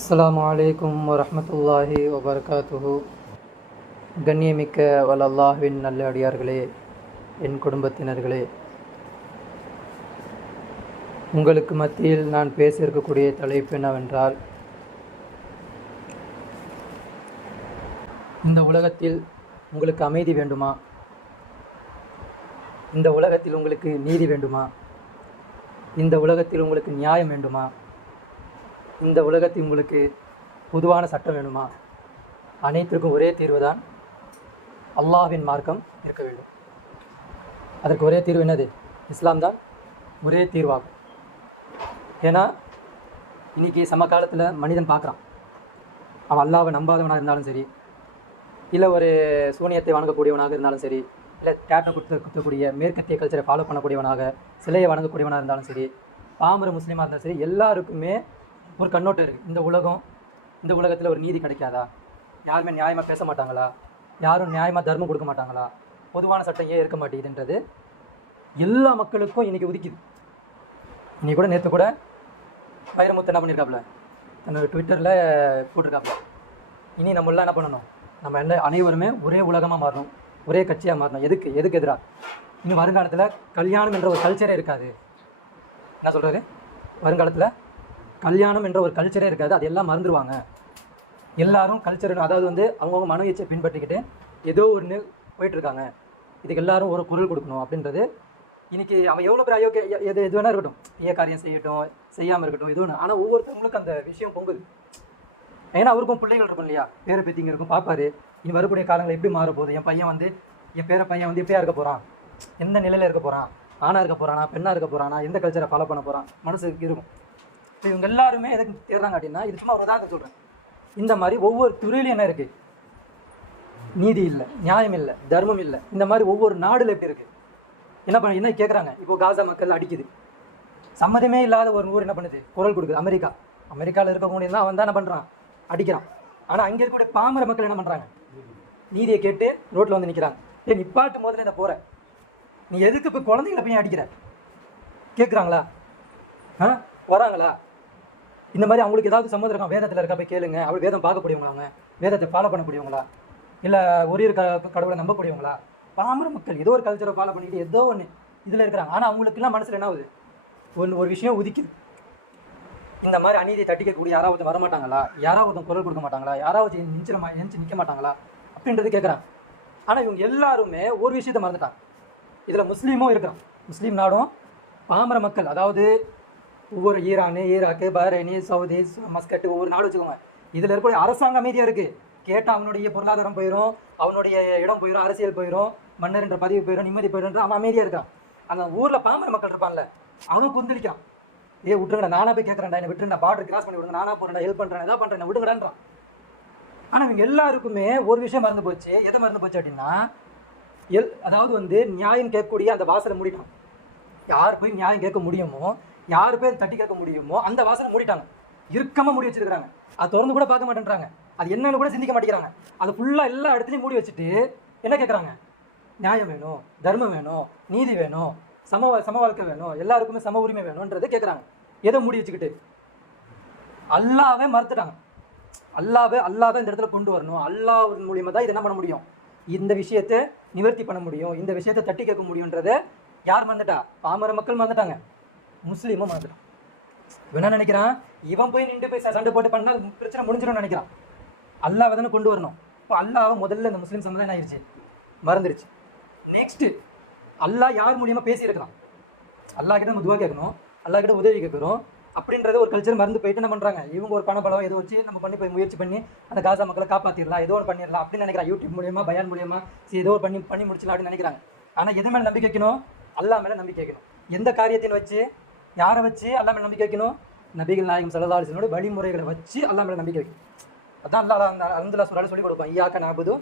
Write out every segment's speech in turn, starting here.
அஸ்ஸலாமு அலைக்கும் வரஹ்மத்துல்லாஹி வபரகாத்துஹு. கண்ணியமிக்க வல்லல்லாஹ்வின் நல்ல அடியார்களே, என் குடும்பத்தினர்களே, உங்களுக்கு மத்தியில் நான் பேச இருக்கக்கூடிய தலைப்பு என்னவென்றால், இந்த உலகத்தில் உங்களுக்கு அமைதி வேண்டுமா? இந்த உலகத்தில் உங்களுக்கு நீதி வேண்டுமா? இந்த உலகத்தில் உங்களுக்கு நியாயம் வேண்டுமா? இந்த உலகத்தில் உங்களுக்கு பொதுவான சட்டம் வேணுமா? அனைத்திற்கும் ஒரே தீர்வு தான் அல்லாஹ்வின் மார்க்கம் இருக்க வேண்டும். அதற்கு ஒரே தீர்வு என்னது? இஸ்லாம் தான் ஒரே தீர்வாகும். ஏன்னா இன்றைக்கி சமகாலத்தில் மனிதன் பார்க்குறான், அவன் அல்லாஹ்வை நம்பாதவனாக இருந்தாலும் சரி, இல்லை ஒரு சூனியத்தை வணங்கக்கூடியவனாக இருந்தாலும் சரி, இல்லை டேட்டை குத்தக்கூடிய மேற்கத்திய கல்ச்சரை ஃபாலோ பண்ணக்கூடியவனாக, சிலையை வணங்கக்கூடியவனாக இருந்தாலும் சரி, பாமர முஸ்லீமாக இருந்தாலும் சரி, எல்லாருக்குமே ஒரு கண்ணோட்டம் இருக்குது. இந்த உலகத்தில் ஒரு நீதி கிடைக்காதா? யாருமே நியாயமாக பேச மாட்டாங்களா? யாரும் நியாயமாக தர்மம் கொடுக்க மாட்டாங்களா? பொதுவான சட்டம் ஏன் இருக்க மாட்டேங்குதுன்றது எல்லா மக்களுக்கும் இன்றைக்கி உதிக்குது. இன்றைக்கி கூட நேற்று கூட வைரமுத்து என்ன பண்ணியிருக்காப்புல, தன்னோட ட்விட்டரில் போட்டிருக்காப்புல, இனி நம்மளாம் என்ன பண்ணணும், நம்ம அனைவருமே ஒரே உலகமாக மாறணும், ஒரே கட்சியாக மாறணும். எதுக்கு எதிராக? இன்னும் வருங்காலத்தில் கல்யாணம் என்ற ஒரு கல்ச்சரே இருக்காது. என்ன சொல்கிறாரு? வருங்காலத்தில் கல்யாணம் என்ற ஒரு கல்ச்சரே இருக்காது, அது எல்லாம் மறந்துடுவாங்க. எல்லாரும் கல்ச்சர், அதாவது அவங்கவுங்க மன இச்சை பின்பற்றிக்கிட்டு ஏதோ ஒன்று போயிட்டுருக்காங்க. இதுக்கு எல்லாரும் ஒரு குரல் கொடுக்கணும் அப்படின்றது. இன்றைக்கி அவன் எவ்வளோ பேர் அயோக்கிய, எது வேணா இருக்கட்டும், காரியம் செய்யட்டும், செய்யாமல் இருக்கட்டும், எது ஒன்று, ஆனால் ஒவ்வொருத்தவங்களுக்கும் அந்த விஷயம் பொங்குது. ஏன்னா அவருக்கும் பிள்ளைகள் இருக்கும் இல்லையா, பேரை பேத்திங்க இருக்கும், பார்ப்பாரு இனி வரக்கூடிய காலங்கள் எப்படி மாற போகுது, என் பையன் எப்படியா இருக்க போகிறான், எந்த நிலையில் இருக்க போகிறான், ஆணாக இருக்க போகிறானா, பெண்ணாக இருக்க போகிறானா, எந்த கல்ச்சரை ஃபாலோ பண்ண போகிறான், மனசுக்கு இருக்கும். இப்போ இவங்க எல்லாருமே எதுக்கு தேடுறாங்க அப்படின்னா, இது சும்மா ஒரு உதாரணத்தை சொல்கிறேன். இந்த மாதிரி ஒவ்வொரு துறையிலும் என்ன இருக்குது? நீதி இல்லை, நியாயம் இல்லை, தர்மம் இல்லை. இந்த மாதிரி ஒவ்வொரு நாடுல எப்படி இருக்குது? என்ன கேட்குறாங்க? இப்போ காசா மக்கள் அடிக்குது, சம்மதமே இல்லாத ஒரு ஊர் என்ன பண்ணுது? குரல் கொடுக்குது. அமெரிக்காவில் இருக்கக்கூடிய தான் அவன் தான் என்ன பண்ணுறான்? அடிக்கிறான். ஆனால் அங்கே இருக்கக்கூடிய பாமர மக்கள் என்ன பண்ணுறாங்க? நீதியை கேட்டு ரோட்டில் வந்து நிற்கிறாங்க. நிப்பாட்டு முதல்ல இந்த போகிற, நீ எதுக்கு இப்போ குழந்தைங்களை போய் அடிக்கிற? கேட்குறாங்களா? வராங்களா? இந்த மாதிரி அவங்களுக்கு ஏதாவது சம்மந்தம் இருக்கா? வேதத்தில் இருக்கா? போய் கேளுங்க. அவள் வேதம் பார்க்கக்கூடியவங்களா? அவங்க வேதத்தை ஃபாலோ பண்ணக்கூடியவங்களா? இல்லை ஒரே கடவுளை நம்பக்கூடியவங்களா? பாமர மக்கள் ஏதோ ஒரு கல்ச்சரை ஃபாலோ பண்ணிட்டு ஏதோ ஒன்று இதில் இருக்கிறாங்க. ஆனால் அவங்களுக்குலாம் மனசில் என்ன ஆகுது? ஒரு விஷயம் உதிக்குது. இந்த மாதிரி அநீதியை தட்டிக்கக்கூடிய யாராவது வரமாட்டாங்களா? யாராவது குரல் கொடுக்க மாட்டாங்களா? யாராவது எஞ்சி நிற்க மாட்டாங்களா அப்படின்றது கேட்குறாங்க. ஆனால் இவங்க எல்லாருமே ஒரு விஷயத்தை மறந்துட்டாங்க. இதில் முஸ்லீமும் இருக்கிறான். முஸ்லீம் நாடும் பாமர மக்கள், அதாவது ஒவ்வொரு ஈரானு, ஈராக்கு, பஹ்ரைனி, சவுதி, மஸ்கட்டு, ஒவ்வொரு நாடு வச்சுக்கோங்க. இதில் இருக்கக்கூடிய அரசாங்க அமைதியாக இருக்குது. கேட்டால் அவனுடைய பொருளாதாரம் போயிடும், அவனுடைய இடம் போயிடும், அரசியல் போயிடும், மன்னர் என்ற பதிவு போயிடும், நிம்மதி போயிடும். அவன் அமைதியாக இருக்கான். அந்த ஊரில் பாமர மக்கள் இருப்பான்ல, அவன் குந்திரிக்கான். விட்டுருங்கடா, நானாக போய் கேட்குறேன்டா, என்னை விட்டுருந்தா, பார்டர் கிராஸ் பண்ணி விடுங்க, நானாக போகிறேன், ஹெல்ப் பண்ணுறேன், எதாவது பண்ணுறேன், விடுங்கடான்றான். ஆனால் இவங்க எல்லாருக்குமே ஒரு விஷயம் மறந்து போச்சு. எதை மறந்து போச்சு அப்படின்னா, அதாவது நியாயம் கேட்கக்கூடிய அந்த வாசலை மூடிட்டான். யார் போய் நியாயம் கேட்க முடியுமோ, யார் பேர் தட்டி கேட்க முடியுமோ அந்த வாசனை மூடிட்டாங்க. இறுக்கமாக மூடி வச்சிருக்கிறாங்க. அது திறந்து கூட பார்க்க மாட்டேன்றாங்க. அது என்னன்னு கூட சிந்திக்க மாட்டேங்கிறாங்க. அது ஃபுல்லாக எல்லா இடத்துலையும் மூடி வச்சுட்டு என்ன கேட்குறாங்க? நியாயம் வேணும், தர்மம் வேணும், நீதி வேணும், சம வாழ்க்கை வேணும், எல்லாருக்குமே சம உரிமை வேணும்ன்றதை கேட்குறாங்க. எதை மூடி வச்சுக்கிட்டு? அல்லாவே மறுத்துட்டாங்க. அல்லாவை இந்த இடத்துல கொண்டு வரணும். அல்லாஹ் மூலியமாக தான் இதை என்ன பண்ண முடியும்? இந்த விஷயத்தை நிவர்த்தி பண்ண முடியும், இந்த விஷயத்தை தட்டி கேட்க முடியுன்றதை யார் மறந்துட்டா? பாமர மக்கள் மறந்துட்டாங்க, முஸ்லீமும் மறந்துட்டான். இவன் என்ன நினைக்கிறான்? இவன் போய் நின்று போய் சண்டை போட்டு பண்ணால் பிரச்சனை முடிஞ்சிடும்னு நினைக்கிறான். அல்லாஹ் தானே கொண்டு வரணும். இப்போ அல்லாஹ் முதல்ல இந்த முஸ்லீம் சமுதாயம் ஆயிடுச்சு, மறந்துடுச்சு. நெக்ஸ்ட்டு அல்லாஹ் யார் மூலியமாக பேசியிருக்கிறான்? அல்லாஹ் கிட்ட நம்ம துவா கேட்கணும், அல்லாஹ் கிட்ட உதவி கேட்குறோம் அப்படின்றத ஒரு கல்ச்சர் மறந்து போயிட்டு என்ன பண்ணுறாங்க? இவங்க ஒரு பணபலம் ஏதோ வச்சு நம்ம போய் முயற்சி பண்ணி அந்த காசா மக்களை காப்பாற்றிடலாம், ஏதோ ஒன்று பண்ணிடலாம் அப்படின்னு நினைக்கிறாங்க. யூடியூப் மூலியமாக, பயான் மூலியமாக ஏதோ பண்ணி முடிச்சிடலாம் அப்படின்னு நினைக்கிறாங்க. ஆனால் எது மேலே நம்பிக்கை வைக்கணும்? அல்லாஹ் மேலே நம்பிக்கை வைக்கணும். எந்த காரியத்தையும் வச்சு, யாரை வச்சு அல்லாஹ் மேலே நம்பிக்கை வைக்கணும்? நபிகள் நாயகம் ஸல்லல்லாஹு அலைஹி வஸல்லம் வழிமுறைகளை வச்சு அல்லாஹ் மேலே நம்பிக்கை வைக்கணும். அதான் அல்லாஹ் சூரால சொல்லி கொடுப்பான், ஈயாக்க நஅபுது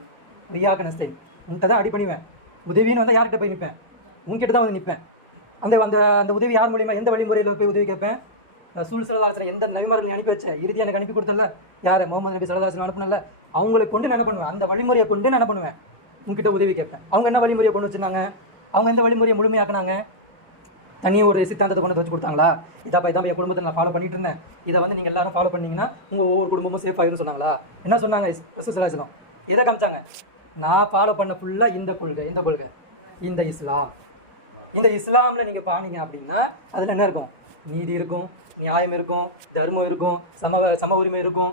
வ ஈயாக்க நஸ்தஈன். உன்கிட்ட தான் அடி பண்ணிவேன், உதவின்னு யார்கிட்ட போய் நிற்பேன்? உன்கிட்ட தான் நிற்பேன். அந்த உதவி யார் மூலியமா, எந்த வழிமுறையில் போய் உதவி கேட்பேன்? ரசூல் ஸல்லல்லாஹு அலைஹி வஸல்லம் எந்த நபிமார்களை அனுப்பி வச்ச, இறுதி எனக்கு அனுப்பி கொடுத்தல யார்? முகமது நபி ஸல்லல்லாஹு அலைஹி வஸல்லம் அனுப்புனல, அவங்களை கொண்டு நான் என்ன பண்ணுவேன்? அந்த வழிமுறையை கொண்டு நான் என்ன பண்ணுவேன்? உங்ககிட்ட உதவி கேட்பேன். அவங்க என்ன வழிமுறையை கொண்டு வச்சுருந்தாங்க? அவங்க எந்த வழிமுறையை முழுமையாக்குனாங்க? தனியாக ஒரு சித்தாந்தத்தை கொண்டு வச்சு கொடுத்தாங்களா? இதாப்பா என் குடும்பத்தை நான் ஃபாலோ பண்ணிட்டு இருந்தேன், இதை வந்து நீங்கள் எல்லாரும் ஃபாலோ பண்ணீங்கன்னா உங்கள் ஒவ்வொரு குடும்பமும் சேஃப் ஆகிடும் சொன்னாங்களா? என்ன சொன்னாங்க ரசூலுல்லாஹி? எதை காமிச்சாங்க? நான் ஃபாலோ பண்ண ஃபுல்லாக இந்த கொள்கை இந்த இஸ்லாம். இந்த இஸ்லாமில் நீங்கள் பானீங்க அப்படின்னா அதில் என்ன இருக்கும்? நீதி இருக்கும், நியாயம் இருக்கும், தர்மம் இருக்கும், சம உரிமை இருக்கும்,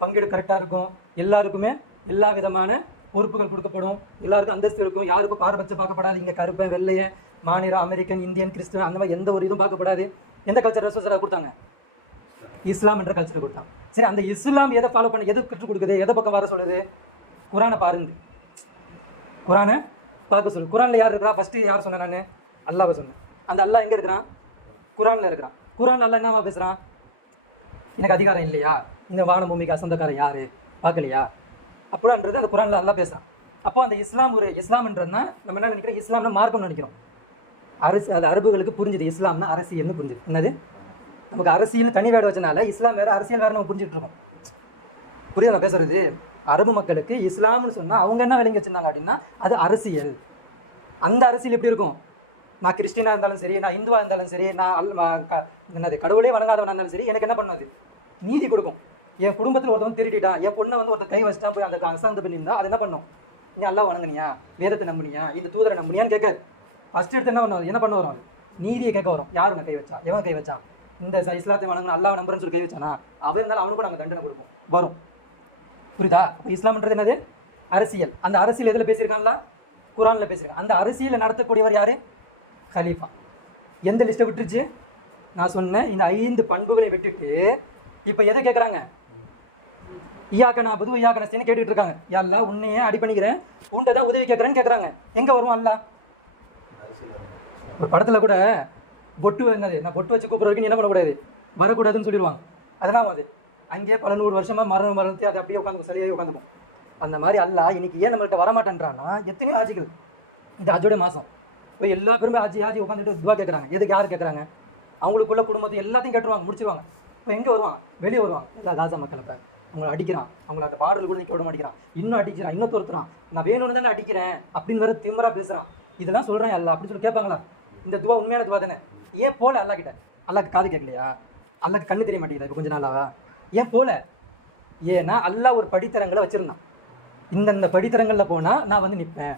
பங்கீடு கரெக்டாக இருக்கும், எல்லாருக்குமே எல்லா விதமான பொறுப்புகள் கொடுக்கப்படும், எல்லாருக்கும் அந்தஸ்து இருக்கும், யாருக்கும் பாரபட்சம் பார்க்கப்படாது. இங்கே கருப்பை வெள்ளைய மாநிலம் அமெரிக்கன் இந்தியன் கிறிஸ்துவன் அந்த மாதிரி எந்த ஒரு இதுவும் பார்க்கப்படாது. எந்த கல்ச்சர் ரசூலுல்லாஹி கொடுத்தாங்க? இஸ்லாம் என்ற கல்ச்சர் கொடுத்தாங்க. சரி, அந்த இஸ்லாம் எதை ஃபாலோ பண்ண, எது கற்றுக் கொடுக்குது, எதை பக்கம் வர சொல்லுது? குரானை பாருங்க, குரானை பார்க்க சொல்லு. குரானில் யார் இருக்கிறா? ஃபஸ்ட்டு யார் சொன்னேன்? நான் அல்லாஹ்வை சொன்னேன். அந்த அல்லாஹ் எங்கே இருக்கிறான்? குரானில் இருக்கிறான். குரான் அல்லாஹ் என்னவா பேசுகிறான்? எனக்கு அதிகாரம் இல்லையா? இந்த வான பூமிக்கு அசந்தக்காரன் யார் பார்க்கலையா? அப்படின்றது அந்த குரானில் அல்லாஹ் பேசுகிறான். அப்போ அந்த இஸ்லாம் ஒரு இஸ்லாம்ன்றதுனா நம்ம என்ன நினைக்கிறோம்? இஸ்லாம்னா மார்க்கம்னு நினைக்கிறோம். அது அரபுகளுக்கு புரிஞ்சுது இஸ்லாம்னா அரசியல்னு புரிஞ்சுது. என்னது? நமக்கு அரசியல் தனி வேட வச்சனால இஸ்லாம் வேறு அரசியல் வேறு நம்ம புரிஞ்சுட்டு இருக்கோம். புரியுது நான் பேசுறது? அரபு மக்களுக்கு இஸ்லாம்னு சொன்னால் அவங்க என்ன விளங்கி வச்சுருந்தாங்க அப்படின்னா அது அரசியல். அந்த அரசியல் எப்படி இருக்கும்? நான் கிறிஸ்டினாக இருந்தாலும் சரி, நான் இந்துவாக இருந்தாலும் சரி, நான் என்னது கடவுளே வணங்காதவனாக இருந்தாலும் சரி, எனக்கு என்ன பண்ணாது? நீதி கொடுக்கும். என் குடும்பத்தில் ஒருத்தவன் திருட்டிட்டான், என் பொண்ணை வந்து ஒருத்தர் கை வச்சுட்டா போய் அந்த அசாந்த பண்ணியிருந்தா அது என்ன பண்ணும்? நீ அல்லாஹ் வணங்குனியா, வேதத்தை நம்புனியா, இந்த தூதரை நம்புனியான்னு கேட்காது. ஃபஸ்ட் எடுத்து என்ன பண்ண வரும்? நீதியை கேட்க வரும். யார் உன்னை கை வச்சா, எவன் கை வச்சான், இந்த இஸ்லாத்தை வணங்கணும் அல்லாஹ் நம்புறேன்னு சொல்லி கை வச்சானா அவன் இருந்தாலும் அவனுக்கும் நாங்கள் தண்டனை கொடுப்போம் வரும். புரியுதா? அப்போ இஸ்லாம்ன்றது என்னது? அரசியல். அந்த அரசியல் எதில் பேசியிருக்காங்களா? குரானில் பேசியிருக்காங்க. அந்த அரசியலை நடத்தக்கூடியவர் யார்? ஹலீஃபா. எந்த லிஸ்ட்டை விட்டுருச்சு? நான் சொன்னேன் இந்த 5 பண்புகளை விட்டுட்டு இப்போ எதை கேட்குறாங்க? ஈயாக்க நான் புது ஈயாக்க நஸ்தீன்னு கேட்டுட்டு இருக்காங்க. எல்லாம் உன்னையே அடி பண்ணிக்கிறேன், உன்ட்ட தான் உதவி கேட்குறேன்னு கேட்குறாங்க. எங்கே வருவோம் அல்லா? ஒரு படத்தில் கூட பொட்டு என்னது, நான் பொட்டு வச்சு கூப்பிட்றதுக்கு நீ என்ன பண்ணக்கூடாது, வரக்கூடாதுன்னு சொல்லிடுவாங்க. அதெல்லாம் அது அங்கேயே பல 100 வருஷமாக மரணத்தை அது அப்படியே உட்காந்து சரியாக உட்காந்துக்கும். அந்த மாதிரி அல்லா இன்னைக்கு ஏன் நம்மள்கிட்ட வரமாட்டேன்றான்னா எத்தனையோ ஆஜிகள் இந்த ஆஜோட மாதம் இப்போ எல்லா பேருமே ஆஜி உட்காந்துட்டு துவா கேட்குறாங்க. எதுக்கு யார் கேட்குறாங்க? அவங்களுக்குள்ள குடும்பத்தை எல்லாத்தையும் கேட்டுருவாங்க, முடிச்சிருவாங்க. இப்போ எங்கே வருவாங்க? வெளியே வருவாங்க. எல்லா காசா மக்களை இப்போ அவங்களை அடிக்கிறான், அவங்கள அந்த பாடல் கூட நிற்க விட மாட்டேங்கிறான், இன்னும் அடிக்கிறான், இன்னும் துரத்துறான், நான் வேணும்னு தானே அடிக்கிறேன் அப்படின்னு வேற திமிரா பேசுகிறான். இதெல்லாம் சொல்கிறேன் அல்லா அப்படின்னு சொல்லி கேட்பாங்களா? இந்த துவா உண்மையான துவா தானே? ஏன் போல அல்லா கிட்ட? அல்லாக்கு காது கேட்கலையா? அல்லாக்கு கண்ணு தெரிய மாட்டேங்குதா இப்போ கொஞ்ச நாளாவா? ஏன் போல? ஏன்னா அல்லாஹ் ஒரு படித்தரங்களை வச்சுருந்தான். இந்தந்த படித்தரங்களில் போனால் நான் வந்து நிற்பேன்.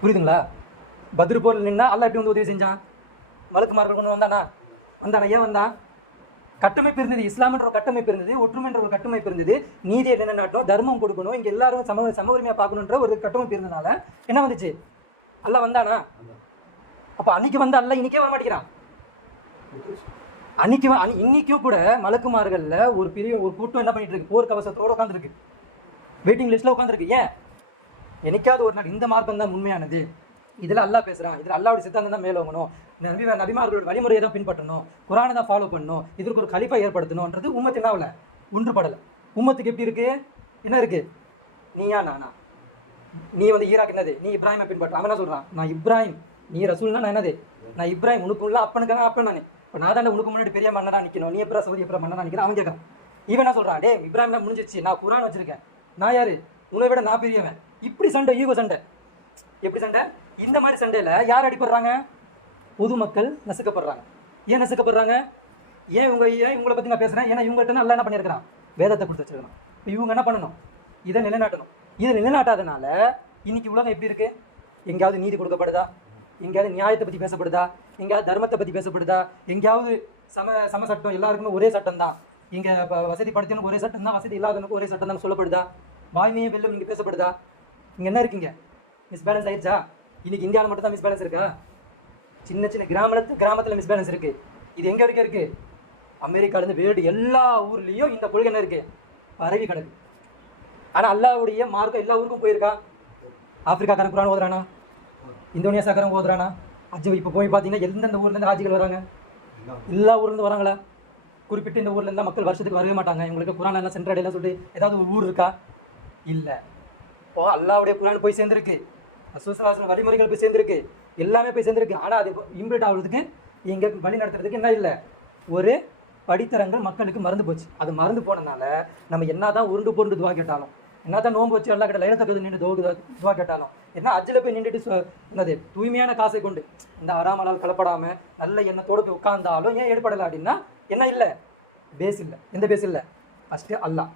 புரியுதுங்களா? பத்ர் போரில் நின்னா அல்லாஹ் எப்படி வந்து உதவி செஞ்சான்? மலக்குமார்கள் கொண்டு வந்தானா? ஏன் வந்தான்? கட்டமைப்பு இருந்தது, இஸ்லாம்ன்ற ஒரு கட்டமைப்பு இருந்தது, ஒற்றுமைன்ற ஒரு கட்டமைப்பு இருந்தது, நீதியை நிலைநாட்டணும், தர்மம் கொடுக்கணும், இங்கே எல்லாரும் சம உரிமையாக பார்க்கணுன்ற ஒரு கட்டமைப்பு இருந்ததுனால என்ன வந்துச்சு? அல்லாஹ் வந்தானா? அப்போ அன்னைக்கு வந்து அல்லாஹ் இன்னைக்கே வர மாட்டேங்கிறான். இன்னைக்கும் கூட மலக்குமார்களில் ஒரு பெரிய ஒரு கூட்டம் என்ன பண்ணிட்டு இருக்கு? போர் கவசத்தோடு உட்காந்துருக்கு, வெயிட்டிங் லிஸ்ட்டில் உட்காந்துருக்கு. ஏன்? என்னைக்காவது ஒரு நாள் இந்த மார்க்கம் தான் உண்மையானது, இதில் அல்லாஹ் பேசுகிறான், இதில் அல்லாஹ்வுடைய சித்தாந்தம் தான் மேலோங்கணும், நபிமார்களோட வழிமுறையை தான் பின்பற்றணும், குரானை தான் ஃபாலோ பண்ணணும், இதற்கு ஒரு கலிஃபா ஏற்படுத்தணுன்றது உம்மத்து என்னாவில் ஒன்றுபடலை. உம்மத்துக்கு எப்படி இருக்குது? என்ன இருக்குது? நீயா நானா? நீ வந்து ஈராக் என்னது, நீ இப்ராஹிமை பின்பற்ற. அவன் என்ன சொல்கிறான்? நான் இப்ராஹிம், நீ ரசூல்னா நான் என்னது, நான் இப்ராஹிம், உனக்குள்ள அப்பனுக்கான அப்பன் நான். இப்போ நான் தான் உனக்கு முன்னாடி பெரிய மன்னனா நிற்கணும், நீ எப்போ சவுதி எப்போ மன்னனா நிற்கிறேன் அவன் கேட்கறான். இவன் என்ன சொல்கிறான்? டே இப்ராஹிம் தான் முடிஞ்சிச்சு, நான் குரான் வச்சிருக்கேன், நான் யார், உன்னை விட நான் பெரியவன். இப்படி சண்டை, ஈகோ சண்டை. எப்படி சண்டை? இந்த மாதிரி சண்டையில் யார் அடிப்படுறாங்க? பொதுமக்கள் நசுக்கப்படுறாங்க. ஏன் நசுக்கப்படுறாங்க? ஏன் இவங்களை பற்றி நான் பேசுகிறேன்? ஏன்னா இவங்கள்ட்ட நல்லா என்ன பண்ணியிருக்கிறான்? வேதத்தை கொடுத்து வச்சிருக்கணும். இப்போ இவங்க என்ன பண்ணணும்? இதை நிலைநாட்டணும். இதை நிலைநாட்டாதனால இன்னைக்கு உலகம் எப்படி இருக்குது? எங்கேயாவது நீதி கொடுக்கப்படுதா? எங்கேயாவது நியாயத்தை பற்றி பேசப்படுதா? எங்கேயாவது தர்மத்தை பற்றி பேசப்படுதா? எங்கேயாவது சம சட்டம், எல்லாருக்குமே ஒரே சட்டம் தான், இங்கே வசதி படுத்தணும் ஒரே சட்டம் தான், வசதி இல்லாதவனுக்கு ஒரே சட்டம் தான் சொல்லப்படுதா? வாய்மையே வெல்லும் இங்கே பேசப்படுதா? இங்கே என்ன இருக்கீங்க? மிஸ்பேலன்ஸ் ஆயிடுச்சா? இன்னைக்கு இந்தியாவில் மட்டும் தான் மிஸ்பேலன்ஸ் இருக்கா? சின்ன சின்ன கிராமத்தில் மிஸ்பேலன்ஸ் இருக்குது. இது எங்கே வரைக்கும் இருக்குது? அமெரிக்காலேருந்து வேர்ல்டு எல்லா ஊர்லேயும் இந்த கொள்கை என்ன இருக்குது? பரவி கிடக்கு. ஆனால் அல்லாஹ்வுடைய மார்க்கம் எல்லா ஊருக்கும் போயிருக்கா? ஆப்பிரிக்காக்காரன் குரான் ஓதுறானா? இந்தோனேசியாக்காரன் ஓதுறானா? அஜி இப்போ போய் பார்த்தீங்கன்னா எந்தெந்த ஊர்லேருந்து ஹாஜிகள் வராங்க? எல்லா ஊர்லேருந்து வராங்களா? குறிப்பிட்டு இந்த ஊரில் இருந்தால் மக்கள் வருஷத்துக்கு வரவே மாட்டாங்க. இவங்களுக்கு குரான் எல்லாம் சென்ட்ரடையெல்லாம் சொல்லி ஏதாவது ஒரு ஊர் இருக்கா? இல்லை. இப்போ அல்லாஹ்வுடைய குரான் போய் சேர்ந்துருக்கு, ரசூலுல்லாஹி வழிமுறைகள் போய் சேர்ந்துருக்கு, எல்லாமே போய் சேர்ந்துருக்கு. ஆனால் அது இம்ப்ளீட் ஆகுறதுக்கு இங்கே வழி நடத்துறதுக்கு என்ன இல்லை? ஒரு படித்தரங்கள் மக்களுக்கு மறந்து போச்சு. அது மறந்து போனதுனால நம்ம என்ன தான் உருண்டு பொருண்டு துவா கேட்டாலும், என்னதான் நோன்பு வச்சு எல்லாம் கிட்ட லைலத்துக்கு நின்று துவா கேட்டாலும் என்ன அஜில் போய் நின்றுட்டு என்னது தூய்மையான காசை கொண்டு இந்த அறாமலால் கலப்படாமல் நல்ல எண்ணத்தோடு போய் உட்கார்ந்தாலும் ஏன் ஏற்படலை அப்படின்னா என்ன இல்லை, பேஸ் இல்லை. எந்த பேஸ் இல்லை? ஃபஸ்ட்டு அல்லாஹ்,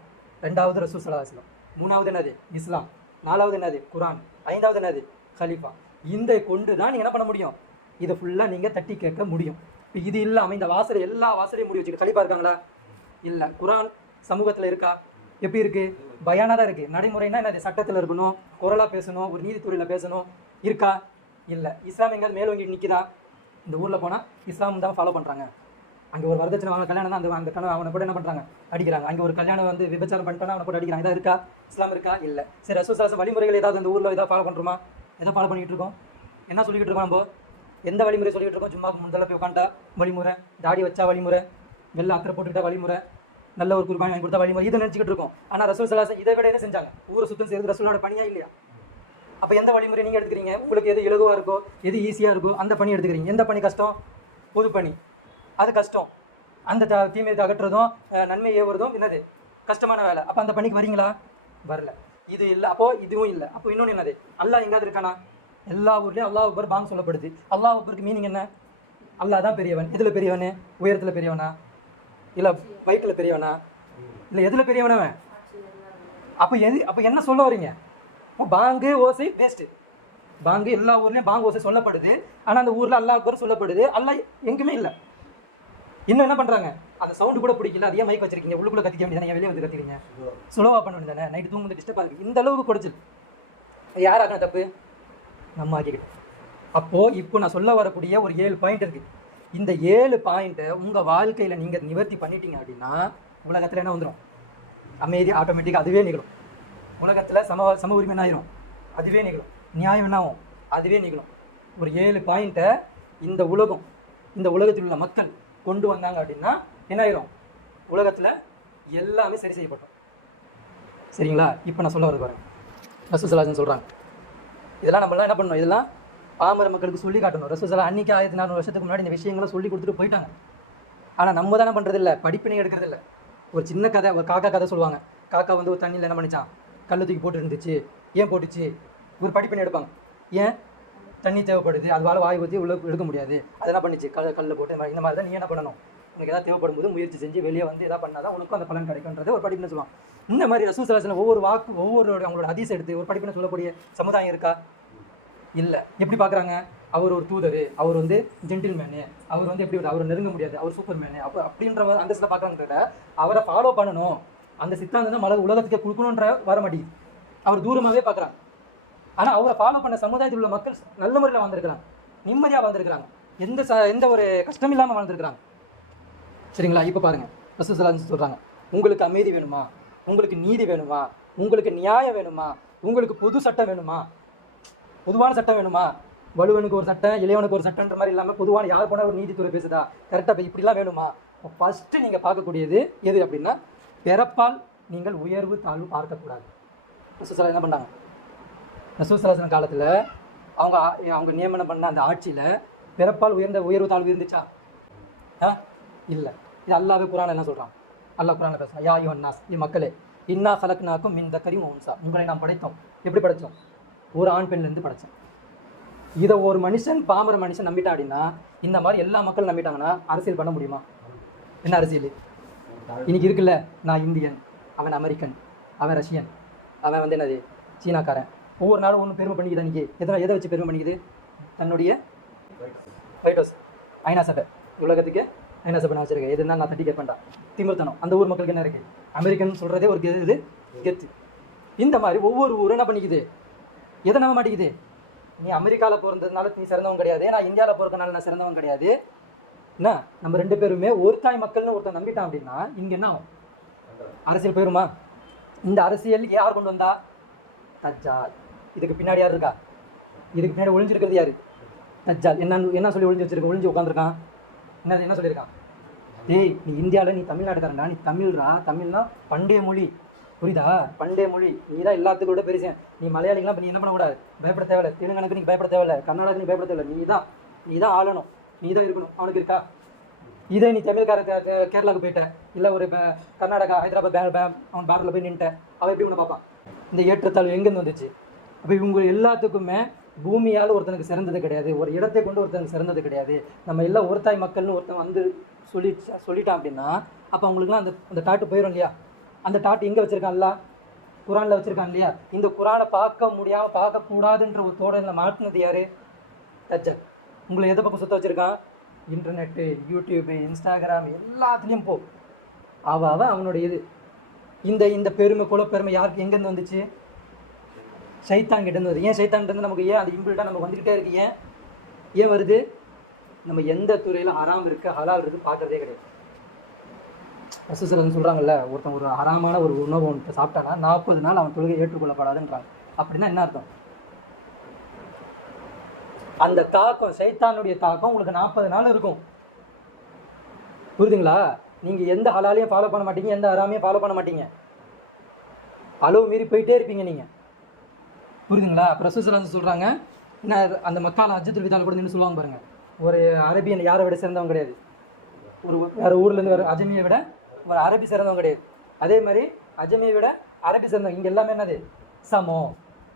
ரெண்டாவது ரசூல் ஸல்லல்லாஹு அலைஹி வஸல்லம், மூணாவது என்னது இஸ்லாம், நாலாவது என்னது குரான், ஐந்தாவது என்னது கலீஃபா. இந்த கொண்டு தான் நீங்கள் என்ன பண்ண முடியும், இதை ஃபுல்லாக நீங்கள் தட்டி கேட்க முடியும். இப்போ இது இல்லாமல் இந்த வாசலை எல்லா வாசலையும் முடி வச்சுட்டு கலீஃபா இருக்காங்களா? இல்லை. குரான் சமூகத்தில் இருக்கா? எப்படி இருக்குது? பயானாக தான் இருக்குது. நடைமுறைனா என்னது? சட்டத்தில் இருக்கணும், குரலாக பேசணும், ஒரு நீதித்துறையில் பேசணும். இருக்கா? இல்லை. இஸ்லாம் எங்கேயாவது மேலோங்கி நிற்கிதா? இந்த ஊரில் போனால் இஸ்லாம் தான் ஃபாலோ பண்ணுறாங்க. அங்கே ஒரு வரதட்சணை அவங்க கல்யாணம் தான் அந்த கணவன் அவனை கூட என்ன பண்ணுறாங்க, அடிக்கிறாங்க. அங்கே ஒரு கல்யாணம் வந்து விபச்சாரம் பண்ணிட்டோன்னா அவனை கூட அடிக்கிறாங்க. இதாக இருக்கா? இஸ்லாம் இருக்கா? இல்லை. சரி, ரசூல் ஸல்லல்லாஹு வழிமுறைகள் ஏதாவது அந்த ஊரில் ஏதாவது ஃபாலோ பண்ணுறோமா? எதை ஃபாலோ பண்ணிகிட்டு இருக்கோம்? என்ன சொல்லிக்கிட்டு இருக்கோம் நம்ம? எந்த வழிமுறை சொல்லிகிட்டு இருக்கோம்? சும்மா முந்தல போய் உட்காண்டா வழிமுறை, தாடி வச்சா வழிமுறை, வெள்ளை அக்கறை போட்டுக்கிட்டா வழிமுறை, நல்ல ஒரு குர்பானி வாங்கி கொடுத்தா வழிமுறை, இதை நினச்சிக்கிட்டு இருக்கோம். ஆனால் ரசூல் ஸல்லல்லாஹு அலைஹி வஸல்லம் இதை விட என்ன செஞ்சாங்க? ஊரை சுத்தம் செய்கிறது ரசூலோட பணியா இல்லையா? அப்போ எந்த வழிமுறை நீங்கள் எடுத்துக்கிறீங்க? உங்களுக்கு எது இலகுவாக இருக்கோ, எது ஈஸியாக இருக்கோ அந்த பணி எடுத்துக்கிறீங்க. எந்த பணி கஷ்டம்? பொது பணி, அது கஷ்டம். அந்த தீமையை அகற்றுறதும் நன்மை ஏவுறதும் என்னது கஷ்டமான வேலை. அப்போ அந்த பணிக்கு வரீங்களா? வரல. இது இல்லை, அப்போது இதுவும் இல்லை. அப்போ இன்னொன்று என்னது? அல்லாஹ் எங்காவது இருக்கானா? எல்லா ஊர்லேயும் அல்லாஹ் அக்பர் பாங் சொல்லப்படுது. அல்லாஹ் அக்பருக்கு மீனிங் என்ன? அல்லாஹ் தான் பெரியவன். இதில் பெரியவனே? உயரத்தில் பெரியவனா, இல்லை வயிற்றில் பெரியவனா, இல்லை எதில் பெரியவனவன்? அப்போ என்ன சொல்ல வரீங்க? பாங்கு ஓசை வேஸ்ட்டு. பாங்கு எல்லா ஊர்லேயும் பாங்கு ஓசை சொல்லப்படுது. ஆனால் அந்த ஊரில் அல்லாஹ் அக்பர் சொல்லப்படுது. அல்லாஹ் எங்குமே இல்லை. இன்னும் என்ன பண்ணுறாங்க? அந்த சவுண்டு கூட பிடிக்கல, அதே மைக் வச்சிருக்கீங்க, உள்ளுக்குள்ளே கத்திக்க வேண்டியதானே, வெளியே வந்து கத்திக்கிறீங்க, ஸ்லோவாக பண்ண வேண்டியதானே, நைட்டு தூங்கும்போது டிஸ்டர்ப் ஆகுது. இந்த அளவுக்கு குறைச்சல் யாராக தப்பு? நம்ம ஆக்கிக்கிட்டோம். அப்போது இப்போ நான் சொல்ல வரக்கூடிய ஒரு 7 பாயிண்ட் இருக்குது. இந்த 7 பாயிண்ட்டை உங்கள் வாழ்க்கையில் நீங்கள் நிவர்த்தி பண்ணிட்டீங்க அப்படின்னா உலகத்தில் என்ன வந்துடும்? அமைதி ஆட்டோமேட்டிக்காக அதுவே நிகழும். உலகத்தில் சம உரிமை என்ன ஆயிரும்? அதுவே நிகழும். நியாயம் என்ன ஆகும்? அதுவே நிகழும். ஒரு 7 பாயிண்ட்டை இந்த உலகத்தில் உள்ள மக்கள் கொண்டு வந்தாங்க அப்படின்னா என்ன ஆயிரும்? உலகத்தில் எல்லாமே சரி செய்யப்பட்டோம். சரிங்களா? இப்போ நான் சொல்ல வரது பாருங்க. ரசூல் ஸல்லல்லாஹு அலைஹி சொல்கிறாங்க, இதெல்லாம் நம்மளாம் என்ன பண்ணணும்? இதெல்லாம் பாமர மக்களுக்கு சொல்லி காட்டணும். ரசூல் ஸல்லல்லாஹு அன்றைக்கி 1400 வருஷத்துக்கு முன்னாடி இந்த விஷயங்களை சொல்லி கொடுத்துட்டு போயிட்டாங்க. ஆனால் நம்ம தானே பண்ணுறது இல்லை, படிப்பினை எடுக்கிறது இல்லை. ஒரு சின்ன கதை, ஒரு காக்கா கதை சொல்லுவாங்க. காக்கா வந்து ஒரு தண்ணியில் என்ன பண்ணிச்சான்? கல் தூக்கி போட்டு இருந்துச்சு. ஏன் போட்டுச்சு? ஒரு படிப்பினை எடுப்பாங்க. ஏன்? தண்ணி தேவைப்படுது, அதுவால் வாய் ஊற்றி உள்ள எடுக்க முடியாது. அது என்ன பண்ணிச்சு? கல்லில் போட்டு இந்த மாதிரி தான் நீ என்ன பண்ணணும்? உனக்கு எதாவது தேவைப்படும் போது முயற்சி செஞ்சு வெளியே வந்து எதாவது பண்ணால் தான் உனக்கும் அந்த பலன் கிடைக்குன்றது ஒரு படிப்பினை சொல்லுவாங்க. இந்த மாதிரி ரசூல் ஸல்லல்லாஹு அலைஹி வஸல்லம் ஒவ்வொரு அவங்களோட ஹதீஸ் எடுத்து ஒரு படிப்பினை சொல்லக்கூடிய சமுதாயம் இருக்கா? இல்லை. எப்படி பார்க்குறாங்க? அவர் ஒரு தூதர், அவர் வந்து ஜென்டில்மேனு, அவர் வந்து எப்படி அவர் நெருங்க முடியாது, அவர் சூப்பர் மேனு, அப்போ அப்படின்ற அந்தஸ்தில் பார்க்குறாங்க. அவரை ஃபாலோ பண்ணணும், அந்த சித்தாந்தம் தான் உலகத்துக்கு கொடுக்கணுன்ற வர மாட்டேங்குது. அவர் தூரமாகவே பார்க்குறாங்க. ஆனால் அவரை ஃபாலோ பண்ண சமுதாயத்தில் உள்ள மக்கள் நல்ல முறையில் வாழ்ந்துருக்கிறாங்க, நிம்மதியாக வாழ்ந்துருக்கிறாங்க, எந்த ஒரு கஷ்டம் இல்லாமல் வாழ்ந்துருக்கிறாங்க. சரிங்களா? இப்போ பாருங்கள், ரசூல் ஸல்லல்லாஹு அலைஹி சொல்கிறாங்க, உங்களுக்கு அமைதி வேணுமா? உங்களுக்கு நீதி வேணுமா? உங்களுக்கு நியாயம் வேணுமா? உங்களுக்கு பொது சட்டம் வேணுமா? பொதுவான சட்டம் வேணுமா? வலுவனுக்கு ஒரு சட்டம், இளையவனுக்கு ஒரு சட்டம்ன்ற மாதிரி இல்லாமல் பொதுவான யார் போனால் ஒரு நீதித்துறை பேசுதா? கரெக்டாக இப்படிலாம் வேணுமா? ஃபஸ்ட்டு நீங்கள் பார்க்கக்கூடியது எது அப்படின்னா, பிறப்பால் நீங்கள் உயர்வு தாழ்வு பார்க்கக்கூடாது. ரசூல் ஸல்லல்லாஹு என்ன பண்ணாங்க? ரசூல் ஸல்லல்லாஹு அலைஹி காலத்தில் அவங்க நியமனம் பண்ண அந்த ஆட்சியில் பிறப்பால் உயர்வு தாழ்வு இருந்துச்சா? இல்லை. இது அல்லாஹ்வே குர்ஆன்ல என்ன சொல்கிறான்? அல்லாஹ் குர்ஆன்ல பேசுகிறான், யா அய்யுஹன் நாஸ், மக்களே, இன்னா ஸலக்னாக்கும் மின் தக்கரின் வ உன்ஸா, உங்களை நாம் படைத்தோம். எப்படி படைத்தோம்? ஒரு ஆண் பெண்லேருந்து படைத்தோம். இதை ஒரு மனுஷன், பாமர மனுஷன் நம்பிட்டா அப்படின்னா, இந்த மாதிரி எல்லா மக்களும் நம்பிட்டாங்கன்னா அரசியல் பண்ண முடியுமா? என்ன அரசியல் இன்னைக்கு இருக்குல்ல? நான் இந்தியன், அவன் அமெரிக்கன், அவன் ரஷ்யன், அவன் வந்து என்னது சீனாக்காரன். ஒவ்வொரு நாளும் ஒன்றும் பெருமை பண்ணிக்குது. அன்றைக்கி எதை வச்சு பெருமை பண்ணிக்குது? தன்னுடைய ஒயிட் ஹவுஸ், ஐநா சபை, உலகத்துக்கு ஐநா சபை நான் வச்சிருக்கேன், எதுனா நான் தட்டி கேட்பேன்டா. திமிர்த்தனம். அந்த ஊர் மக்களுக்கு என்ன இருக்குது? அமெரிக்கன் சொல்கிறதே ஒரு கெத்து. இந்த மாதிரி ஒவ்வொரு ஊரும் என்ன பண்ணிக்குது? எதை நம்ப மாட்டேங்குது? நீ அமெரிக்காவில் பிறந்ததுனால நீ சிறந்தவன் கிடையாது, நான் இந்தியாவில் பிறக்கனால நான் சிறந்தவன் கிடையாது. என்ன, நம்ம 2 பேருமே ஒரு தாய் மக்கள்னு ஒருத்தன் நம்பிட்டான் அப்படின்னா இங்கே என்ன ஆகும்? அரசியல் போயிருமா? இந்த அரசியல் யார் கொண்டு வந்தா? தஜ்ஜால். இதுக்கு பின்னாடி யார் இருக்கா? இதுக்கு பின்னாடி ஒளிஞ்சிருக்கிறது யாரு? தஜ்ஜால். என்ன சொல்லி ஒளிஞ்சு உட்காந்துருக்கான்? என்ன சொல்லியிருக்கான்? ஏய், நீ இந்தியாவில், நீ தமிழ்நாட்டுக்காரன்டா, நீ தமிழ்னா பண்டைய மொழி, புரியுதா? பண்டைய மொழி, நீ தான் எல்லாத்துக்கூட பெருசேன். நீ மலையாளிகளாம் நீ என்ன பண்ணக்கூடாது? பயப்பட தேவையில்லை. தெலுங்கானுக்கு நீ பயப்பட தேவையில்லை. கர்நாடகா நீ பயப்பட தேவையில்லை. நீ தான் ஆளணும், நீ தான் இருக்கணும். அவனுக்கு இருக்கா? இதே நீ தமிழ்கார கேரளாவுக்கு போயிட்ட, இல்லை ஒரு கர்நாடகா, ஹைதராபாத் அவன் பேரில் போய் நின்ட்ட, அவன் எப்படி உன்னை பார்ப்பான்? இந்த ஏற்றத்தாழ்வு எங்கேருந்து வந்துச்சு? அப்போ இவங்க எல்லாத்துக்குமே பூமியால் ஒருத்தனுக்கு சிறந்தது கிடையாது, ஒரு இடத்தை கொண்டு ஒருத்தனுக்கு சிறந்தது கிடையாது. நம்ம எல்லாம் ஒருத்தாய் மக்கள்னு ஒருத்தன் வந்து சொல்லிட்டான் அப்படின்னா அப்போ அவங்களுக்குலாம் அந்த டாட்டு போயிடும் இல்லையா? அந்த டாட்டு எங்கே வச்சுருக்கான்ல? குரானில் வச்சுருக்கான் இல்லையா? இந்த குரானை பார்க்க முடியாமல் பார்க்கக்கூடாதுன்ற ஒரு தோடனில் மாட்டினது யார்? தஜ்ஜால். உங்களை எதை பக்கம் சுற்ற வச்சுருக்கான்? இன்டர்நெட்டு, யூடியூப்பு, இன்ஸ்டாகிராம் எல்லாத்துலேயும் போ. அவனுடைய இது இந்த பெருமை குலப்பெருமை யாருக்கு எங்கேருந்து வந்துச்சு? சைத்தான் கிட்டேருந்து வருது. ஏன் சைத்தான்கிட்ட நமக்கு அது இம்பிள்டாக நம்ம வந்துக்கிட்டே இருக்கு? ஏன் வருது? நம்ம எந்த துறையில் ஹராம் இருக்குது ஹலால் இருக்குது பார்க்குறதே கிடையாது. ரசூலுல்லாஹ் சொல்கிறாங்கல்ல, ஒருத்தன் ஒரு ஹராமான ஒரு உணவு ஒன்று சாப்பிட்டானா 40 நாள் அவன் தொழுகை ஏற்றுக்கொள்ளப்படாதுன்றாங்க. அப்படின்னா என்ன அர்த்தம்? அந்த தாக்கம், சைத்தானுடைய தாக்கம் உங்களுக்கு 40 நாள் இருக்கும். புரியுதுங்களா? நீங்கள் எந்த ஹலாலையும் ஃபாலோ பண்ண மாட்டீங்க, எந்த ஹராமையும் ஃபாலோ பண்ண மாட்டீங்க, அளவு மீறி போயிட்டே இருப்பீங்க நீங்கள். புரியுதுங்களா? அப்புறம் ரசூலுல்லாஹ் சொல்கிறாங்க, என்ன அந்த மக்கால ஹஜ்ஜத்துல் விதால கூட நின்று சொல்லுவாங்க பாருங்கள், ஒரு அரபியன் யாரை விட சிறந்தவங்க கிடையாது, ஒரு வேறு ஊர்லேருந்து வேறு அஜமியை விட ஒரு அரபி சிறந்தவங்க கிடையாது. அதே மாதிரி அஜமியை விட அரபி சிறந்தவங்க. இங்கே எல்லாமே என்னது? சமம்.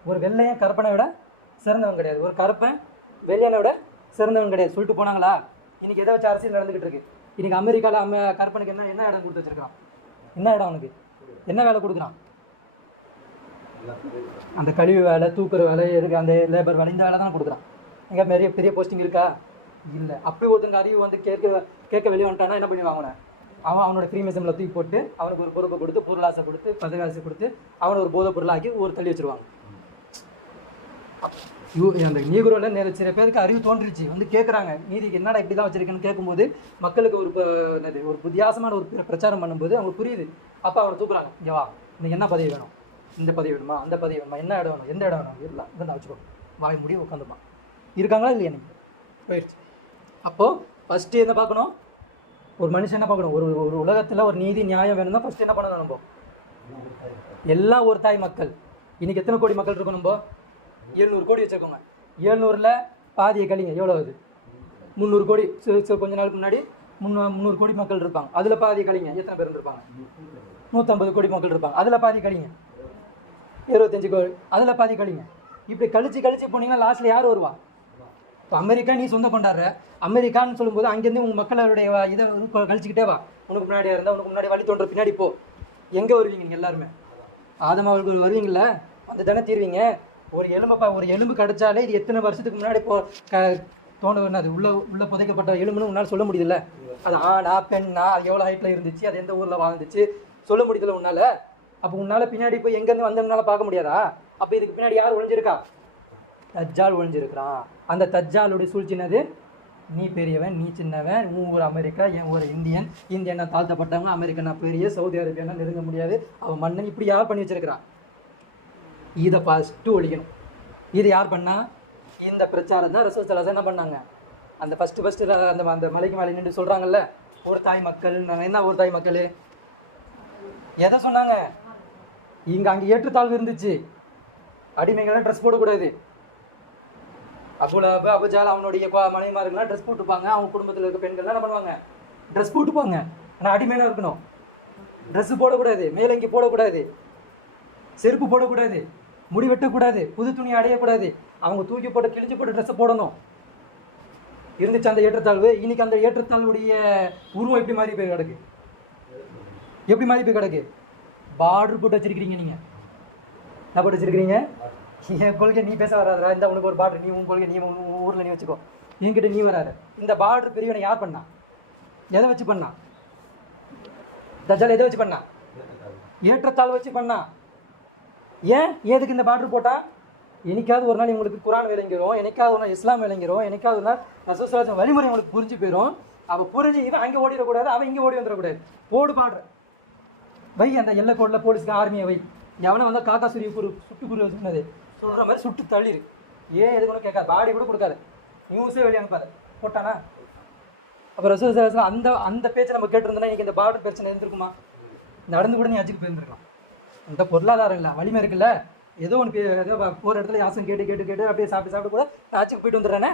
ஒரு வெள்ளையன் கருப்பனை விட சிறந்தவங்க கிடையாது, ஒரு கருப்பன் வெள்ளையனை விட சிறந்தவங்க கிடையாது சொல்லிட்டு போனாங்களா? இன்றைக்கி எதை வச்சு அரசியல் நடந்துக்கிட்டு இருக்கு? இன்றைக்கி அமெரிக்காவில் கருப்பனுக்கு என்ன இடம் கொடுத்து வச்சுருக்கான்? என்ன இடம் அவனுக்கு? என்ன வேலை கொடுக்குறான்? அந்த கழிவு வேலை, தூக்குற வேலை, அந்த லேபர் வேலை, இந்த வேலை தான் கொடுக்குறான். எங்கே பெரிய போஸ்டிங் இருக்கா? இல்லை. அப்படி ஒருத்தங்க அறிவு வந்து கேட்க வெளியே வந்துட்டானா என்ன பண்ணி வாங்கினேன்? அவனோட ஃப்ரீமேசமில் தூக்கி போட்டு அவனுக்கு ஒரு பொறுப்பை கொடுத்து பொருளாசை கொடுத்து பதவியாசை கொடுத்து அவனை ஒரு போதை பொருளாக்கி ஒரு தள்ளி வச்சுருவாங்க. அந்த நீகுரோவில் சில பேருக்கு அறிவு தோன்றிச்சு, வந்து கேட்குறாங்க, நீதிக்கு என்னடா இப்படி தான் வச்சுருக்கேன்னு கேட்கும்போது மக்களுக்கு ஒரு வித்தியாசமான ஒரு பிரச்சாரம் பண்ணும்போது அவங்களுக்கு புரியுது. அப்போ அவனை தூக்குறாங்க, இங்கே வா, இன்னைக்கு என்ன பதவி வேணும், இந்த பதவி வேணுமா, அந்த பதவி வேணுமா, என்ன இடம் வேணும், எந்த இடம் வேணும், இல்லை இதான் வச்சுக்கோ, வாய் முடிய உட்காந்துமா. இருக்காங்களா இல்லையா? நீங்கள் போயிடுச்சு. அப்போது ஃபஸ்ட்டு என்ன பார்க்கணும்? ஒரு மனுஷன் என்ன பார்க்கணும்? ஒரு உலகத்தில் ஒரு நீதி நியாயம் வேணும்னா ஃபஸ்ட்டு என்ன பண்ணணும்? நம்ம எல்லாம் ஒரு தாய் மக்கள். இன்றைக்கி எத்தனை கோடி மக்கள் இருக்கணும்? நம்ம 700 கோடி வச்சுருக்கோங்க. 700ல் பாதியை கழிங்க, எவ்வளோ ஆகுது? 300 கோடி. கொஞ்ச நாளுக்கு முன்னாடி 300 கோடி மக்கள் இருப்பாங்க. அதில் பாதியை கழிங்க, எத்தனை பேர் இருப்பாங்க? 150 கோடி மக்கள் இருப்பாங்க. அதில் பாதி கழிங்க, 25 கோடி. அதில் பாதி கழிங்க. இப்படி கழிச்சு போனீங்கன்னா லாஸ்ட்டில் யார் வருவா? இப்போ அமெரிக்கா நீ சொந்த கொண்டாடுற, அமெரிக்கான்னு சொல்லும்போது அங்கேருந்து உங்கள் மக்களுடைய இதை கழிச்சிக்கிட்டே வா. உனக்கு முன்னாடியாக இருந்தால் உனக்கு முன்னாடி வழி தோன்ற பின்னாடி போ. எங்கே வருவீங்க நீங்கள் எல்லாருமே? ஆதம் அவர்கள் வருவீங்கள, அந்த தானே தீர்வீங்க. ஒரு எலும்பு கடிச்சாலே இது எத்தனை வருஷத்துக்கு முன்னாடி தோண்ட அது உள்ள புதைக்கப்பட்ட எலும்புன்னு உன்னால் சொல்ல முடியுதுல்ல? அது ஆணா பெண்ணா, அது எவ்வளோ ஹைட்டில் இருந்துச்சு, அது எந்த ஊரில் வாழ்ந்துச்சு சொல்ல முடியுதுல்ல உன்னால்? அப்போ உன்னால் பின்னாடி போய் எங்கேருந்து வந்தோம்னால பார்க்க முடியாதா? அப்போ இதுக்கு பின்னாடி யார் ஒழிஞ்சிருக்கா? தஜ்ஜால் ஒழிஞ்சிருக்கிறான். அந்த தஜ்ஜாலுடைய சூழ்ச்சினது, நீ பெரியவன், நீ சின்னவன், உன் ஊர் அமெரிக்கா, என் ஊர் இந்தியன்னா தாழ்த்தப்பட்டவங்க, அமெரிக்கனா பெரிய, சவுதி அரேபியானா நெருங்க முடியாது, அவன் மன்னன், இப்படி யார் பண்ணி வச்சிருக்கிறான்? இதை ஃபஸ்ட்டு ஒழிக்கணும். இது யார் பண்ணா? இந்த பிரச்சாரம் தான் ரசூலுல்லாஹ் என்ன பண்ணாங்க? அந்த ஃபஸ்ட்டு அந்த மலைக்கு மேலே நின்று சொல்கிறாங்கல்ல, ஒரு தாய் மக்கள். என்ன ஒரு தாய் மக்கள்? எதை சொன்னாங்க? அங்கே ஏற்றுத்தாழ்வு இருந்துச்சு, அடிமைகள்லாம் ட்ரெஸ் போடக்கூடாது. அபுஜால் அவனுடைய மனைவிமார்கள்லாம் ட்ரெஸ் போட்டுப்பாங்க, அவங்க குடும்பத்தில் இருக்க பெண்கள்லாம் என்ன பண்ணுவாங்க? ட்ரெஸ் போட்டுப்பாங்க. ஆனால் அடிமையாக இருக்கணும். ட்ரெஸ்ஸு போடக்கூடாது, மேலங்கி போடக்கூடாது, செருப்பு போடக்கூடாது, முடி வெட்டக்கூடாது, புது துணி அடையக்கூடாது, அவங்க தூக்கி போட்டு கிழிஞ்சு போட்டு ட்ரெஸ்ஸை போடணும். இருந்துச்சு அந்த ஏற்றத்தாழ்வு. இன்னைக்கு அந்த ஏற்றத்தாழ்வுடைய உருவம் எப்படி மாறி போய் கிடக்கு? எப்படி மாறி போய் கிடக்கு? பார்டர் போட்டு வச்சிருக்கிறீங்க. நீங்கள் என்ன போட்டு வச்சிருக்கிறீங்க? என் கொள்கை நீ பேச வராதா? இந்த உனக்கு ஒரு பார்டர், நீ உன் கொள்கை நீ உன் ஊரில் நீ வச்சுக்கோ, என்கிட்ட நீ வராது. இந்த பார்டர் பெரியவனை யார் பண்ணா? எதை வச்சு பண்ணா? தஜ்ஜால் எதை வச்சு பண்ணா? ஏற்றத்தாழ்வு வச்சு பண்ணா. ஏன் எதுக்கு இந்த பார்டர் போட்டா? என்னைக்காவது ஒரு நாள் உங்களுக்கு குரான் விளங்கிறோம், என்னைக்காவது ஒரு நாள் இஸ்லாம் விளங்கிறோம், என்னைக்காவது ஒரு நாள் ரசூலுல்லாஹ் வழிமுறை உங்களுக்கு புரிஞ்சு போயிடும். அவள் புரிஞ்சு இவன் அங்கே ஓடிடக்கூடாது, அவன் இங்கே ஓடி வந்துடக்கூடாது. போடு பார்டர் வை, அந்த எல்லை கோட்டில் போலீஸ்க்கு ஆர்மியை வை. எவனை வந்தால் காக்கா சுரிய சுட்டுக்குரு வச்சுனது சொல்கிற மாதிரி சுட்டு தள்ளிடு. ஏன் எதுக்கு ஒன்றும் கேட்காது, பாடி கூட கொடுக்காது, நியூஸே வெளியே அனுப்பாது, போட்டானா? அப்புறம் ரசூலுல்லாஹ் அந்த பேச்சை நம்ம கேட்டிருந்தோம்னா இன்றைக்கி இந்த பார்டர் பிரச்சனை இருந்திருக்குமா? நடந்து கூட நீ அஜிக்கு போயிருந்துருக்கலாம். இந்த பொருளாதாரம் இல்லை, வலிமை இருக்குல்ல, ஏதோ ஒன்று ஏதோ போகிற இடத்துல யாசம் கேட்டு அப்படியே சாப்பிட்டு கூட நான் ஆட்சிக்கு போயிட்டு வந்துடுறேனே.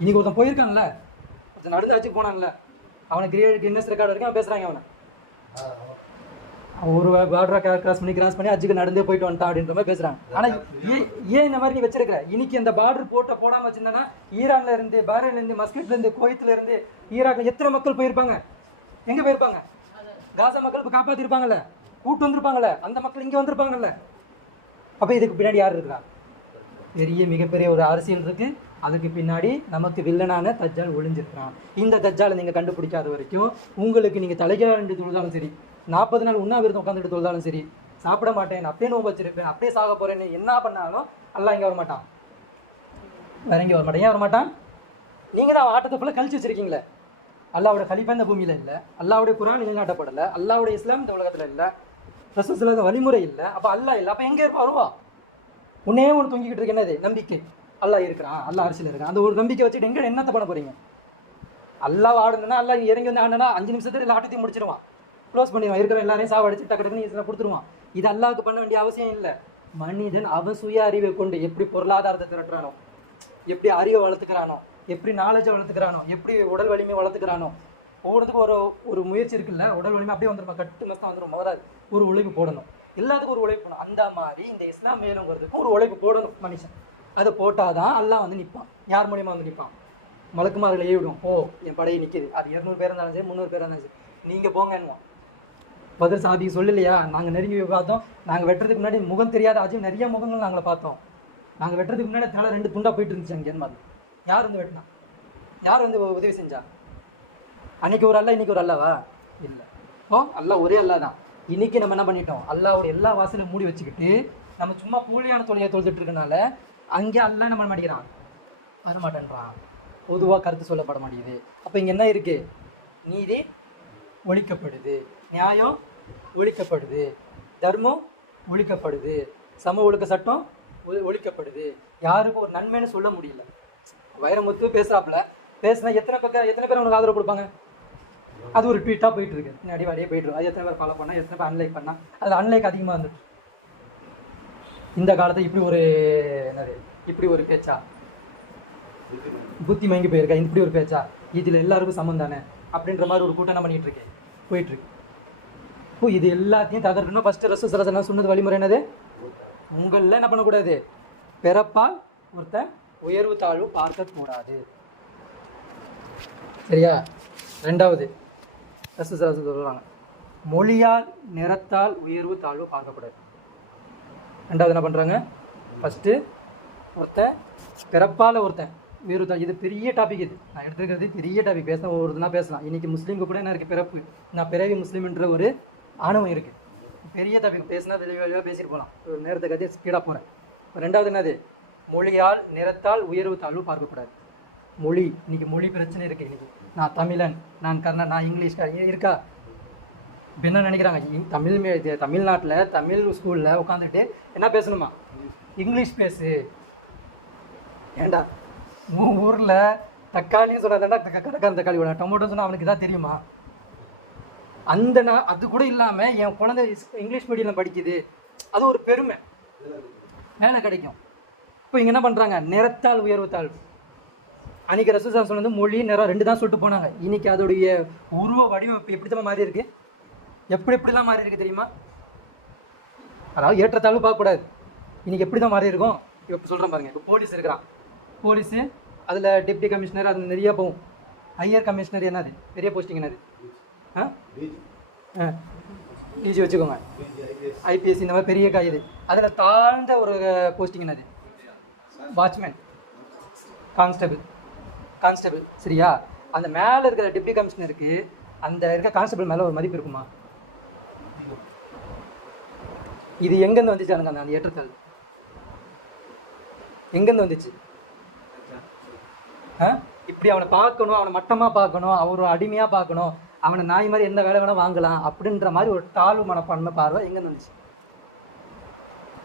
இன்றைக்கி ஒருத்தன் போயிருக்கான்ல, ஒருத்தன் நடந்து ஆட்சிக்கு போனான்ல, அவனுக்கு கின்னஸ் ரெக்கார்டு வரைக்கும் அவன் பேசுகிறாங்க. ஒரு பார்டரை கிராஸ் பண்ணி அஜுக்கு நடந்தே போயிட்டு வந்துட்டான் அப்படின்ற மாதிரி பேசுறாங்க. ஆனா ஏன் இந்த மாதிரி நீ வச்சிருக்கிற? இன்னைக்கு அந்த பார்டர் போடாம வச்சிருந்தா ஈரான்ல இருந்து, பஹ்ரைன்ல இருந்து, மஸ்கட்ல இருந்து, குவைத்ல இருந்து, ஈராக்ல எத்தனை மக்கள் போயிருப்பாங்க? எங்க போயிருப்பாங்க? காசா மக்கள் இப்போ காப்பாத்திருப்பாங்கல்ல, கூட்டு வந்திருப்பாங்கல்ல, அந்த மக்கள் இங்க வந்திருப்பாங்கல்ல. அப்ப இதுக்கு பின்னாடி யார் இருக்கா? மிகப்பெரிய ஒரு அரசியல் இருக்கு. அதுக்கு பின்னாடி நமக்கு வில்லனான தஜ்ஜால் ஒளிஞ்சிருக்கிறான். இந்த தஜ்ஜாலை நீங்க கண்டுபிடிக்காத வரைக்கும் உங்களுக்கு நீங்க தலைகீழாண்டு தொழுதாலும் சரி, 40 நாள் உண்ணாவிரதம் உட்காந்துட்டு தொழுதாலும் சரி, சாப்பிட மாட்டேன், அப்படியே நோம்பு வச்சிருப்பேன், அப்படியே சாக போறேன்னு என்ன பண்ணாலும் அல்லாஹ் இங்க வரமாட்டான். வேற எங்க வரமாட்டேன். ஏன் வரமாட்டான்? நீங்க தான் ஆட்டத்தை ஃபுல்லாக கழிச்சு வச்சிருக்கீங்களே. அல்லாவோட கலிப்பா இந்த பூமியில இல்லை, அல்லாவுடைய குரான் நிலைநாட்டப்படலை, அல்லாவுடைய இஸ்லாம் இந்த உலகத்துல இல்லை, ரசூலுல்லாஹ் வழிமுறை இல்லை. அப்ப அல்லாஹ் இல்லை, அப்ப எங்க இருப்பா? வருவா. உன்னே ஒன்று தூங்கிக்கிட்டு இருக்கு. என்னது? நம்பிக்கை. அல்லாஹ் இருக்கிறான், அல்லாஹ் அரசியல் இருக்கான். அந்த ஒரு நம்பிக்கை வச்சுட்டு எங்க என்னத்தை பண்ண போறீங்க? அல்லாஹ் ஆடுனா அல்லாஹ் இறங்கி வந்து ஆடுனா 5 நிமிஷத்துல எல்லா ஆட்டத்தையும் முடிச்சிருவான், க்ளோஸ் பண்ணிடுவான், இருக்கிற எல்லாரையும் சாவடிச்சு டக்குன்னு இதெல்லாம் கொடுத்துருவான். இது அல்லாஹ்க்கு பண்ண வேண்டிய அவசியம் இல்லை. மனிதன் அவன் சுய அறிவை கொண்டு எப்படி பொருளாதாரத்தை திரட்டுறானோ, எப்படி அறிவை வளர்த்துக்கிறானோ, எப்படி நாலேஜை வளர்த்துக்கிறானோ, எப்படி உடல் வலிமையை வளர்த்துக்கிறானோ, ஒவ்வொருத்துக்கும் ஒரு முயற்சி இருக்குல்ல. உடல் வலிமை அப்படியே வந்துடும், கட்டு மஸ்தான் வந்துடும். முதலாவது ஒரு உழைப்பு போடணும், எல்லாத்துக்கும் ஒரு உழைப்பு போடணும். அந்த மாதிரி இந்த இஸ்லாம் மேலுங்கிறதுக்கும் ஒரு உழைப்பு போடணும் மனுஷன். அதை போட்டாதான் அல்லாஹ் வந்து நிற்பான். யார் மூலியமா வந்து நிற்பான்? மலக்குமார்களை ஏவிடும். ஓ, என் படையை நிற்கிது. அது 200 பேர் இருந்தாலும் சரி, 300 பேர் இருந்தாலும் சரி, நீங்க போங்கன்னு பதில் சாதி சொல்லலையா? நாங்கள் நெருங்கி பார்த்தோம். நாங்கள் வெட்டுறதுக்கு முன்னாடி முகம் தெரியாத அஜீம் நிறைய முகங்கள் நாங்களை பார்த்தோம். நாங்கள் வெட்டுறதுக்கு முன்னாடி தலை 2 துண்டா போயிட்டு இருந்துச்சு அங்கே. மாதிரி யார் வந்து வெட்டினா? யார் வந்து உதவி செஞ்சா? அன்னைக்கு ஒரு அல்லா, இன்னைக்கு ஒரு அல்லாவா? இல்லை. ஓ, அல்லா ஒரே அல்லா தான். இன்னைக்கு நம்ம என்ன பண்ணிட்டோம்? அல்லாவோட எல்லா வாசலையும் மூடி வச்சுக்கிட்டு நம்ம சும்மா கூலியான தொழிலை தொழுதுட்டு இருக்கனால அங்கே அல்லா நம்ம மாட்டேங்கிறான், வரமாட்டேன்றான். பொதுவாக கருத்து சொல்லப்பட மாட்டேங்குது. அப்போ இங்கே என்ன இருக்கு? நீதி ஒழிக்கப்படுது, நியாயம் ஒழிக்கப்படுது, தர்மம் ஒழிக்கப்படுது, சமூக ஒழுக்க சட்டம் ஒழிக்கப்படுது. யாருக்கும் ஒரு நன்மைன்னு சொல்ல முடியல. வைரமுத்து பேசுறாப்புல, பேசினா எத்தனை பேர் அவனுக்கு ஆதரவு கொடுப்பாங்க? அது ஒரு ட்வீட்டாக போயிட்டு இருக்கு, பின்னாடி வழியே போயிட்டு இருக்கு. அது எத்தனை பேர் ஃபாலோ பண்ணா, எத்தனை பேர் அன்லைக் பண்ணா, அது அன்லைக் அதிகமாக இருந்துச்சு. இந்த காலத்தை இப்படி ஒரு பேச்சா? புத்தி மயங்கி போயிருக்கா? இப்படி ஒரு பேச்சா? இதுல எல்லாருக்கும் சமம் தானே அப்படின்ற மாதிரி ஒரு கூட்டம் என்ன பண்ணிட்டு இருக்கேன், போயிட்டு இருக்கு. இப்போ இது எல்லாத்தையும் தகர்க்கணும். ஃபர்ஸ்ட் ரசூலுல்லாஹ் சொன்னது வழிமுறை என்னது? உங்களில் என்ன பண்ணக்கூடாது? பிறப்பால் ஒருத்தன் உயர்வு தாழ்வு பார்க்கக்கூடாது. சரியா? ரெண்டாவது ரசூலுல்லாஹ் சொல்றாங்க, மொழியால் நிறத்தால் உயர்வு தாழ்வு பார்க்கக்கூடாது. ரெண்டாவது என்ன பண்ணுறாங்க? ஃபஸ்ட்டு ஒருத்தன் பிறப்பால் ஒருத்தன் உயர்வு தாழ்வு. இது பெரிய டாபிக். இது நான் எடுத்துக்கிறது பெரிய டாபிக். பேசலாம், ஒவ்வொருத்தனா பேசலாம். இன்றைக்கி முஸ்லீமுக்கு கூட என்ன இருக்குது? பிறப்பு. நான் பிறவி முஸ்லீம்ன்ற ஒரு ஆணவம் இருக்குது. பெரிய டாபிக் பேசினா தெளிவாக பேசிட்டு போகலாம். ஒரு நேரத்தை கதையை ஸ்பீடாக போகிறேன். ரெண்டாவது என்னது? மொழியால் நிறத்தால் உயர்வு தாழ்வு பார்க்கக்கூடாது. மொழி, இன்னைக்கு மொழி பிரச்சனை இருக்குது. இன்றைக்கி நான் தமிழன், நான் கர்ணன், நான் இங்கிலீஷ்கார இருக்கா? இப்போ என்ன நினைக்கிறாங்க? தமிழ்நாட்டில் தமிழ் ஸ்கூலில் உட்காந்துட்டு என்ன பேசணுமா? இங்கிலீஷ் பேசு. ஏண்டா உன் ஊரில் தக்காளின்னு சொன்னாதாண்டா கடைக்காரன் தக்காளி விட, டொமேட்டோ சொன்னால் அவனுக்கு தான் தெரியுமா? அது கூட இல்லாமல் என் குழந்தை இங்கிலீஷ் மீடியமில் படிக்குது, அது ஒரு பெருமை, வேலை கிடைக்கும். இப்போ இங்கே என்ன பண்ணுறாங்க? நிறத்தால் உயர்வு தாழ்வு. அன்றைக்கி ரசூலுல்லாஹ் சொன்னது மொழி நிறம் 2 தான் சொல்லிட்டு போனாங்க. இன்றைக்கி அதோடைய உருவ வடிவமைப்பு எப்படி தான் மாறி இருக்குது? எப்படிலாம் மாறி இருக்குது தெரியுமா? அதாவது ஏற்றத்தாழ்வு பார்க்கக்கூடாது. இன்றைக்கி எப்படி தான் மாறி இருக்கும்? இப்போ சொல்கிறேன் பாருங்க. இப்போ போலீஸ் இருக்கிறான், போலீஸு அதில் டெப்டி கமிஷனர், அது நிறைய போகும். ஹையர் கமிஷனர் என்னது? பெரிய போஸ்டிங் என்னது? டிஜி வச்சுக்கோங்க, ஐபிஎஸ், இந்த மாதிரி பெரிய இது. அதில் தாழ்ந்த ஒரு போஸ்டிங் என்னது? Watchman, constable. சரியா? அந்த மேலே இருக்கிற டெப்டி கமிஷனருக்கு அந்த இருக்க கான்ஸ்டபிள் மேலே ஒரு மதிப்பு இருக்குமா? இது எங்கேருந்து வந்துச்சு? அந்த ஏற்றத்தாழ்வு எங்கேருந்து வந்துச்சு? இப்படி அவனை பார்க்கணும், அவனை மட்டமாக பார்க்கணும், அவரை அடிமையாக பார்க்கணும், அவனை நாய் மாதிரி எந்த வேலை வேணால் வாங்கலாம் அப்படின்ற மாதிரி ஒரு தாழ்வு மனப்பான்மை பார்வை எங்கேருந்து வந்துச்சு?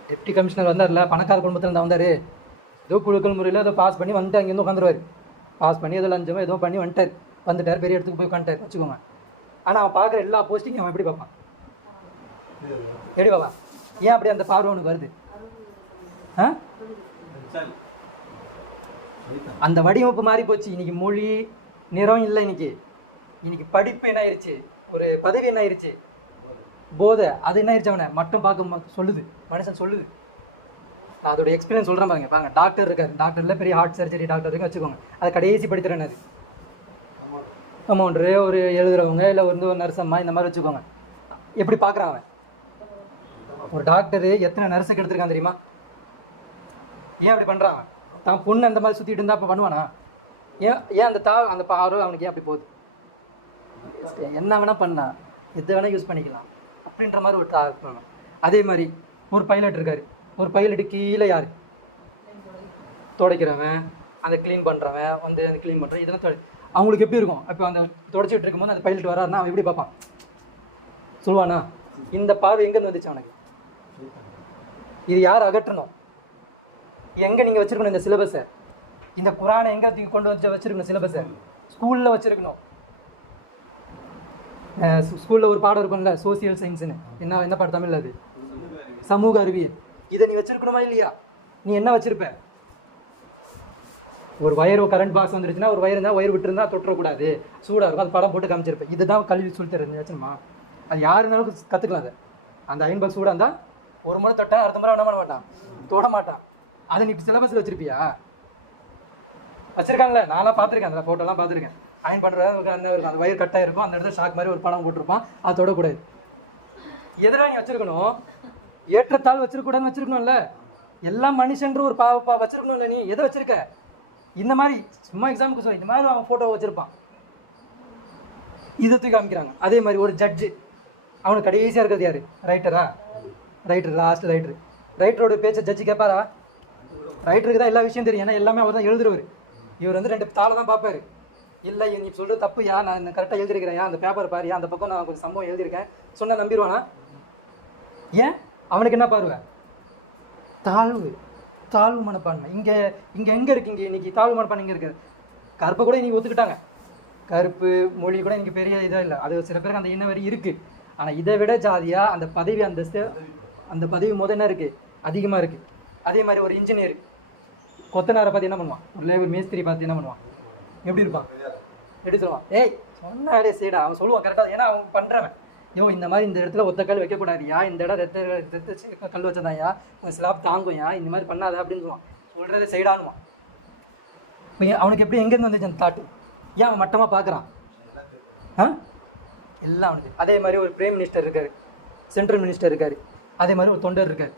டெப்டி கமிஷனர் வந்தார்ல, பணக்கார குடும்பத்தில் இருந்தால் வந்தார். ஏதோ குழுக்கள் முறையில் ஏதோ பாஸ் பண்ணி வந்துட்டு அங்கேருந்து உட்காந்துருவார். பாஸ் பண்ணி ஏதோ லஞ்சமோ ஏதோ பண்ணி வந்துட்டார், பெரிய இடத்துக்கு போய் உட்காந்துட்டார் வச்சுக்கோங்க. ஆனால் அவன் பார்க்குற எல்லா போஸ்டிங்கும் அவன் எப்படி பார்ப்பான்? எப்படி பார்ப்பான்? ஏன் அப்படி அந்த பார்வை ஒன்று வருது? அந்த வடிவமைப்பு மாறி போச்சு. இன்னைக்கு மொழி நிறம் இல்லை. இன்னைக்கு படிப்பு என்ன ஆயிடுச்சு? ஒரு பதவி என்ன ஆயிடுச்சு? போதை அது என்ன ஆயிடுச்சு அவனை மட்டும் பார்க்க சொல்லுது, மனுஷன் சொல்லுது. அதோட எக்ஸ்பீரியன்ஸ் சொல்கிறேன் பாருங்க. பாருங்க, டாக்டர் இருக்கார், டாக்டரில் பெரிய ஹார்ட் சர்ஜரி டாக்டர் இருக்கு வச்சுக்கோங்க. அதை கடைசி படித்துறேன் அது அமௌண்ட்டு ஒரு எழுதுறவங்க இல்லை வந்து ஒரு நர்ஸ் அம்மா இந்த மாதிரி வச்சுக்கோங்க. எப்படி பார்க்குறான் அவன்? ஒரு டாக்டரு எத்தனை நர்ஸுக்கு எடுத்துருக்கான் தெரியுமா? ஏன் அப்படி பண்ணுறான்? தான் பொண்ணு அந்த மாதிரி சுற்றிட்டு இருந்தால் அப்போ பண்ணுவானா? ஏன் அந்த பார்வை அவனுக்கு ஏன் அப்படி போகுது? என்ன வேணால் பண்ணா, எது வேணால் யூஸ் பண்ணிக்கலாம் அப்படின்ற மாதிரி ஒரு டாக்டர். அதே மாதிரி ஒரு பைலட் இருக்கார். ஒரு பைலட்டு கீழே யார்? துடைக்கிறவன், அதை க்ளீன் பண்ணுறவன், வந்து அந்த க்ளீன் பண்ணுறேன் இதெல்லாம் அவங்களுக்கு எப்படி இருக்கும்? இப்போ அந்த துடைச்சிட்டு இருக்கும்போது அந்த பைலட் வராருன்னா அவன் எப்படி பார்ப்பான்? சொல்லுவானா? இந்த பார்வை எங்கேருந்து வந்துச்சு அவனுக்கு? இது யார் அகற்றணும்? எங்கே நீங்கள் வச்சுருக்கணும் இந்த சிலபஸை? இந்த குரானை எங்கே கொண்டு வந்து வச்சுருக்கணும் சிலபஸை? ஸ்கூலில் வச்சுருக்கணும். ஸ்கூலில் ஒரு பாடம் இருக்கும்ல, சோசியல் சயின்ஸுன்னு. என்ன பாடம் தமிழில்? அது சமூக அறிவியல். இதை நீ வச்சிருக்கணுமா இல்லையா? நீ என்ன வச்சிருப்ப? ஒரு வயர் கரண்ட் பாக்ஸ் வந்துருச்சுன்னா ஒரு வயர் இருந்தால் வயர் விட்டுருந்தா தொட்டக்கூடாது, சூடாக இருக்கும், அது படம் போட்டு காமிச்சிருப்பேன். இதுதான் கல்வி சொல்லி தருது வச்சுருமா? அது யார் இருந்தாலும் கற்றுக்கலாம். அதை அந்த அயன் பாக்ஸ் சூடாக இருந்தால் ஒரு முறை தொட்டா அடுத்த முறை என்ன பண்ண மாட்டான், தொட மாட்டான். அதை நீ சிலபஸில் வச்சிருப்பியா? வச்சிருக்காங்களே, நான்லாம் பார்த்துருக்கேன், அந்த ஃபோட்டோலாம் பார்த்துருக்கேன். அயன் பண்ணுறது அந்த வயர் கட்டாக இருக்கும், அந்த இடத்துல ஷாக் மாதிரி ஒரு படம் போட்டிருப்பான், அதை தொடக்கூடாது. எதிராக நீ வச்சிருக்கணும், ஏற்றத்தாழ் வச்சிருக்கூடாதுன்னு வச்சிருக்கணும்ல. எல்லாம் மனுஷன்ற ஒரு வச்சிருக்கணும்ல. நீ எதை வச்சிருக்க? இந்த மாதிரி சும்மா எக்ஸாம்பிளுக்கு சொல்ல, இந்த மாதிரி அவன் ஃபோட்டோ வச்சிருப்பான், இதை தூக்கி காமிக்கிறாங்க. அதே மாதிரி ஒரு ஜட்ஜு, அவனுக்கு கடைசியாக இருக்கிறது யாரு? ரைட்டரா? Writer, last writer. ரைட்டரோட பேச்சை ஜட்ஜு கேட்பாரா? ரைட்டருக்கு தான் எல்லா விஷயம் தெரியும், ஏன்னா எல்லாமே அவர் தான் எழுதுறவர். இவர் வந்து 2 தாளை தான் பார்ப்பாரு. இல்லை நீ சொல்கிறது தப்புயா, நான் கரெக்டாக எழுதிருக்கிறேன், அந்த பேப்பர் பாரியா, அந்த பக்கம் நான் கொஞ்சம் சம்பவம் எழுதியிருக்கேன் சொன்னால் நம்பிடுவானா? ஏன்? அவனுக்கு என்ன பார்வை? தாழ்வு மனப்பான்மை. இங்கே எங்கே இருக்கு? இங்கே இன்னைக்கு தாழ்வு மனப்பான்மை இங்கே இருக்குது. கருப்பை கூட இன்னைக்கு ஒத்துக்கிட்டாங்க. கருப்பு மொழி கூட இங்கே பெரிய இதாக இல்லை. அது சில பேருக்கு அந்த இன வரி இருக்குது. ஆனால் இதை விட ஜாதியாக அந்த பதவி அந்தஸ்து, அந்த பதவி என்ன இருக்குது? அதிகமாக இருக்குது. அதே மாதிரி ஒரு இன்ஜினியர் கொத்தனாரை பார்த்து என்ன பண்ணுவான்? ஒரு லேபர் மேஸ்திரி பார்த்து என்ன பண்ணுவான்? எப்படி இருப்பான்? எப்படி சொல்லுவான்? ஏய் சொன்னாலே சீடா, அவன் சொல்லுவான் கரெக்டாக, ஏன்னா அவன் பண்ணுறவன். இந்த மாதிரி இந்த இடத்துல ஒத்த கல் வைக்கக்கூடாதுயா, இந்த இடம் ரத்த கல் வச்சதாயா, ஸ்லாப் தாங்கும்யா, இந்த மாதிரி பண்ணாத அப்படின்னு சொல்லுவான். சொல்கிறத சைடானுவான். அவனுக்கு எப்படி எங்கேருந்து வந்துச்சு அந்த தாட்டு? ஏன் அவன் மட்டமாக பார்க்குறான்? எல்லாம் அவனுக்கு. அதே மாதிரி ஒரு பிரைம் மினிஸ்டர் இருக்கார், சென்ட்ரல் மினிஸ்டர் இருக்கார், அதே மாதிரி ஒரு தொண்டர் இருக்கார்.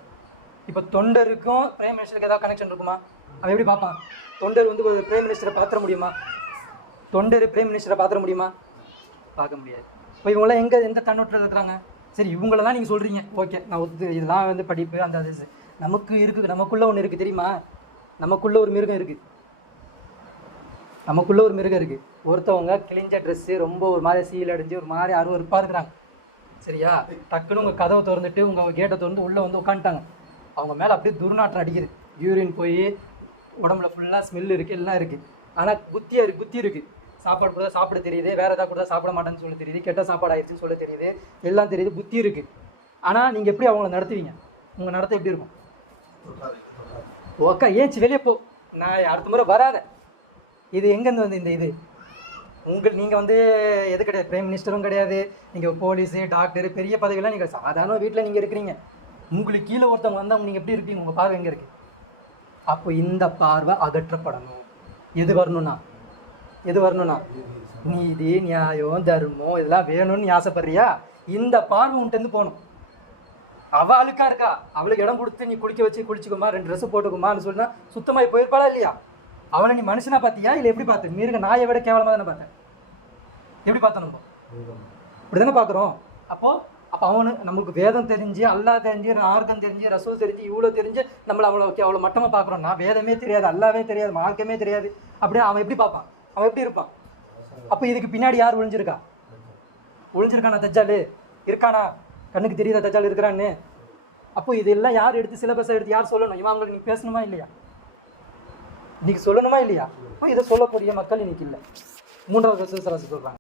இப்போ தொண்டருக்கும் பிரைம் மினிஸ்டருக்கு ஏதாவது கனெக்ஷன் இருக்குமா? அவன் எப்படி பார்ப்பான்? தொண்டர் வந்து ஒரு பிரைம் மினிஸ்டரை பார்த்துட முடியுமா? தொண்டர் பிரைம் மினிஸ்டரை பார்த்துட முடியுமா? பார்க்க முடியாது. இப்போ இவங்களாம் எந்த கண்ணோட்டத்தில் இருக்கிறாங்க? சரி, இவங்களெல்லாம் நீங்கள் சொல்கிறீங்க, ஓகே, நான் இதெல்லாம் வந்து படிப்பு அந்த அது நமக்கு இருக்குது. நமக்குள்ளே ஒன்று இருக்குது தெரியுமா? நமக்குள்ளே ஒரு மிருகம் இருக்குது. நமக்குள்ளே ஒரு மிருகம் இருக்குது. ஒருத்தவங்க கிழிஞ்ச ட்ரெஸ்ஸு, ரொம்ப ஒரு மாதிரி சீல் அடைஞ்சு ஒரு மாதிரி அருவருப்பாக இருக்கிறாங்க. சரியா? டக்குன்னு உங்கள் கதவை திறந்துட்டு உங்கள் கேட்டை திறந்து உள்ளே வந்து உட்காந்துட்டாங்க. அவங்க மேலே அப்படியே துர்நாற்றம் அடிக்குது. யூரின் போய் உடம்புல ஃபுல்லாக ஸ்மெல் இருக்குது, எல்லாம் இருக்குது. ஆனால் புத்தி இருக்குது. சாப்பாடு கூட சாப்பிட தெரியுது, வேறு ஏதாவது கூட சாப்பிட மாட்டேன்னு சொல்ல தெரியுது, கெட்ட சாப்பாடு ஆயிடுச்சுன்னு சொல்ல தெரியுது, எல்லாம் தெரியுது, புத்தி இருக்குது. ஆனால் நீங்கள் எப்படி அவங்கள நடத்துவீங்க? உங்கள் நடத்த எப்படி இருக்கும்? ஓக்கா ஏன்ச்சு வெளியே போ, நான் அடுத்த முறை வராத. இது எங்கேருந்து வந்து இந்த இது நீங்கள் வந்து எது கிடையாது, பிரைம் மினிஸ்டரும் கிடையாது, நீங்கள் போலீஸு டாக்டரு பெரிய பதவியெல்லாம் நீங்கள் சாதாரண வீட்டில் நீங்கள் இருக்கிறீங்க. உங்களுக்கு கீழே ஒருத்தவங்க வந்தால் நீங்கள் எப்படி இருப்பீங்க? உங்கள் பார்வை எங்கே இருக்குது? அப்போ இந்த பார்வை அகற்றப்படணும். எது வரணும்னா நீதி, நியாயம், தர்மம் இதெல்லாம் வேணும்னு நீ ஆசைப்படுறியா? இந்த பார்வை உன்ட்டேருந்து போகணும். அவள் அழுக்கா இருக்கா, அவளுக்கு இடம் கொடுத்து நீ குளிச்சுக்குமா, 2 ட்ரெஸ்ஸு போட்டுக்குமான்னு சொன்னா சுத்தமாகி போயிருப்பாளா இல்லையா? அவளை நீ மனுஷனா பார்த்தியா இல்லை எப்படி பார்த்து? மிருக நாயை விட கேவலமாக தானே பார்த்தேன். எப்படி பார்த்தோம்? நம்ம இப்படி தானே பார்க்குறோம். அப்போ நமக்கு வேதம் தெரிஞ்சு, அல்லாஹ் தெரிஞ்சு, மார்க்கம் தெரிஞ்சு, ரசூல் தெரிஞ்சு, இவ்வளோ தெரிஞ்சு நம்மளை அவ்வளோ மட்டமாக பார்க்குறோம்னா, வேதமே தெரியாது, அல்லாவே தெரியாது, மார்க்கமே தெரியாது, அப்படியே அவன் எப்படி பார்ப்பான்? அவன் எப்படி இருப்பான்? அப்போ இதுக்கு பின்னாடி யார் ஒழிஞ்சிருக்கானா? தஜ்ஜால் இருக்கானா? கண்ணுக்கு தெரியாத தஜ்ஜால் இருக்கிறான்னு. அப்போ இதெல்லாம் யார் எடுத்து சிலபஸை எடுத்து யார் சொல்லணும்? இவங்களுக்கு நீ பேசணுமா இல்லையா? இன்னைக்கு சொல்லணுமா இல்லையா? அப்போ இதை சொல்லக்கூடிய மக்கள் இன்னைக்கு இல்லை. 3வது சராசரி சொல்கிறாங்க.